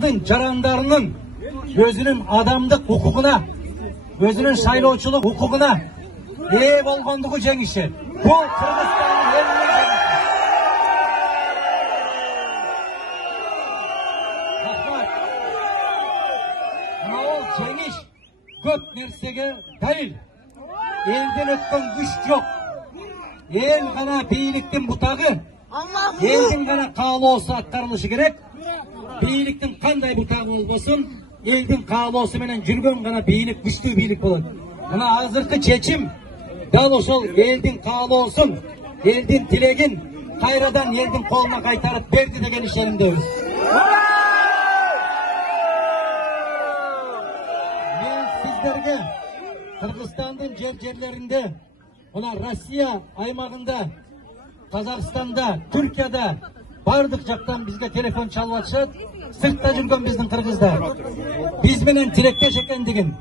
Jarandarının özünün adamlık hukukuna, özünün saylovçuluk hukukuna ие болгондугу жеңиши. Бул Кыргызстандын элинин жеңиши. Рахмат. Бул жеңиш көп нерсеге далил. Элден өткөн күч жок. Эл гана бийликтин бутагы, элдин гана каалоосу аткарылышы керек. Бийликтин кандай бутагы болбосун, элдин каалоосу менен жүргөн гана бийлик күчтүү бийлик болот. Мына азыркы чечим дал ошол элдин каалоосун, элдин тилегин кайрадан элдин колуна кайтарып берди деген ишенимдебиз. Мен сиздерге Кыргызстандын жерлеринде, мына Россия аймагында, Казакстанда, Түркияда бардык жактан бизге телефон чалып атышат. Сыртта жүргөн биздин кыргыздар биз менен тилектеш экендигин,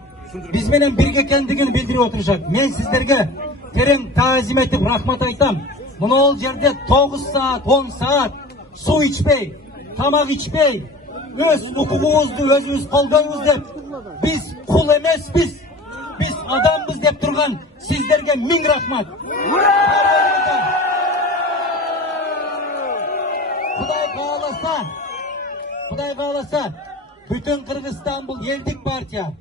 биз менен бирге экендигин билдирип отурушат. Мен сиздерге терең таазим этип рахмат айтам. Мына жерде 9 саат, 10 саат суу ичпей, тамак ичпей, өз укугубузду өзүбүз колдойбуз деп, биз кул эмеспиз, биз адамбыз деп турган сиздерге миң рахмат. Кудай кааласа, бүтүн Кыргызстан бул элдик партия.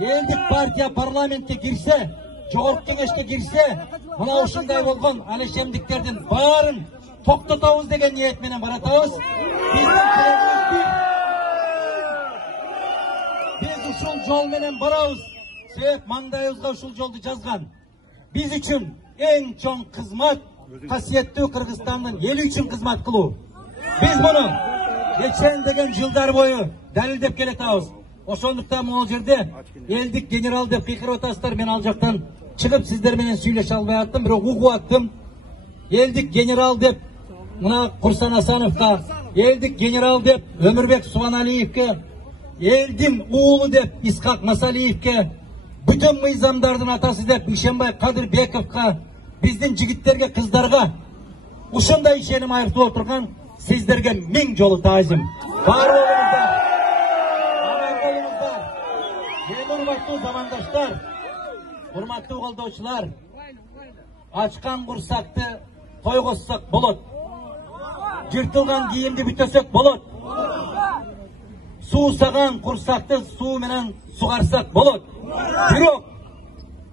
Элдик партия парламентке кирсе, жогорку кеңешке кирсе, мына ушундай болгон алешемдиктердин баарын токтотобуз деген ниет менен баратабыз. Биз ушул жол менен барабыз. Себеп маңдайыбызга ушул жолду жазган. Биз үчүн эң чоң кызмат касиеттүү Кыргызстандын эли үчүн кызмат кылуу. Биз муну geçen деген жылдар бою далилдеп келатабыз. Ошондуктан могул жерде элдик генерал деп кыйкырып атасыздар. Мен ал жактан чыгып сиздер менен сүйлөшө албай аттым, бирок угуп аттым. Элдик генерал деп мына Курсан Асановго, элдик генерал деп Өмүрбек Субаналиевке, элдин уулу деп Исхак Масалиевке, бүтүн мыйзамдардын атасы деп Ишенбай Кадырбековго, биздин жигиттерге, кыздарга ушундай ишеним айыртып отурган сиздерге миң жолу таазим. Бар болуңуздар. Аман болуңуздар. Урматтуу замандаштар, урматтуу колдоочулар, ачкан курсакты тойгозсок болот. Жыртылган кийимди бүтөсөк болот. Суусаган курсакты суу менен сугарсак болот. Бирок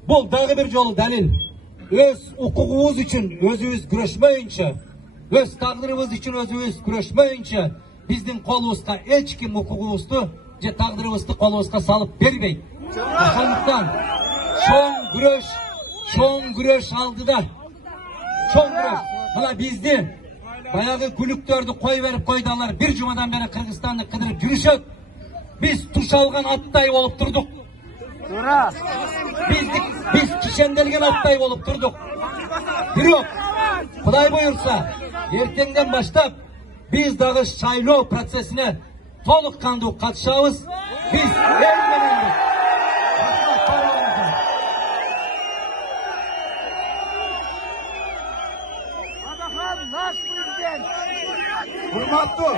бул дагы бир жолу далил. Өз укугубуз үчүн өзүбүз күрөшмөйүнчө, өз тагдырыбыз үчүн өзүбүз күрөшмөйүнчө, биздин колубузга эч ким укугубузду же тагдырыбызды колубузга салып бербейт. Ошондуктан чоң күрөш алдыда. Чоң күрөш. Мына бизди баягы күлүктөрдү кой берип койду, алар бир жумадан бери Кыргызстанды кыдырып жүрүшөт. Биз туш алган аттай болуп турдук. Биз кишенделген аттай болуп турдук. Бирок Кудай буйрса, эртеңден баштап биз дагы шайлоо процессине толук кандуу катышабыз. Биз эл менен наш президент. Урматтуу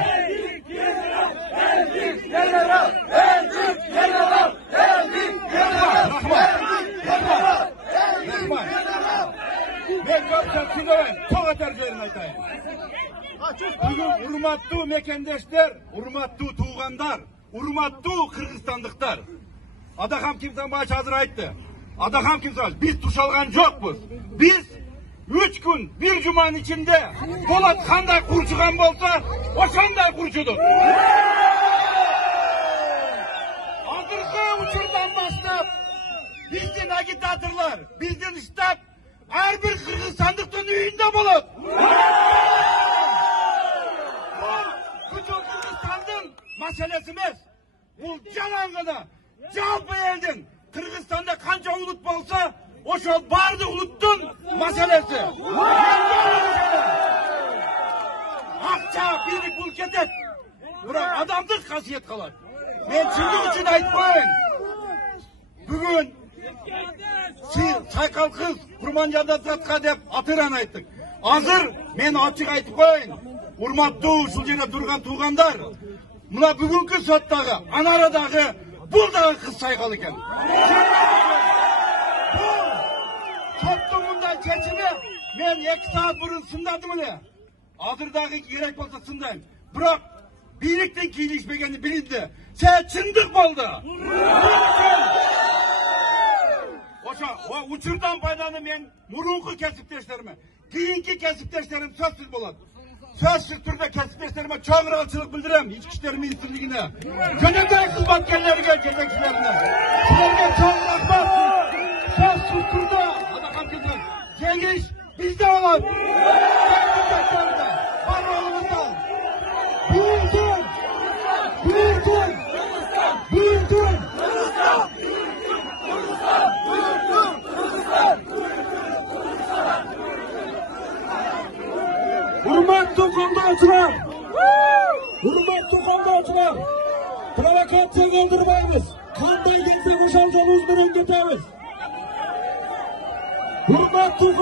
урматтуу мекендештер, урматтуу туугандар, урматтуу кыргызстандыктар. Адахам Кимсанбаевич азыр айтты. Адахам Кимсанбаевич, биз туш алган жокпуз. Биз 3 күн, 1 жуманын ичинде болот кандай курчуган болсо, ошондой курчудук. Азыркы учурдан баштап биздин агитаторлор, биздин штаб ар бир кыргызстандыктын үйүндө болот. Бүтүн Кыргызстандын маселеси эмес. Бул жалаң гана жалпы элдин Кыргызстанда канча улут болсо, ошол бардык улуттун маселеси. Акча, бийлик бул кетет. Бирок адамдык касиет калат. Мен чындык үчүн айтып коеюн. Бүгүн Сайкал кыз Курманжадатка деп атыран айттык. Азыр мен ачык айтып коеюн. Урматтуу ушул жерде турган туугандар, Mına bugünkü sotdagi, Anaradagi bu dagı kız saygalı ekan. Bu sottun bundan keçini men 2 saat burun sındadım mı? Hazırdagi gerek bolsa sındayım. Biroq birlikten kelishmegani bilindi. Sen çındık boldu. O uçurdan paylanıp men murunqu kesipdeşlerime, keyinki kesipdeşlerim sözsüz boladi. Sözsüz türde kesipdeşlerime çoğralçılık bildirem İçki İşleri Ministerliğine. Gönülden hizmetkarlarına, yetekçilerine. Sizlerge çok rahmat. Sözsüz türde adakam kesin. Geliş bizde olan. Var oğlumuzdan. Buyursun. Buyursun. Buyursun. Hurmatli qondochilar, hurmatli qondochilar, provokatsiya qildirmaymiz. Qanday kelsak o'sha yo'l bilan ketamiz. Hurmatli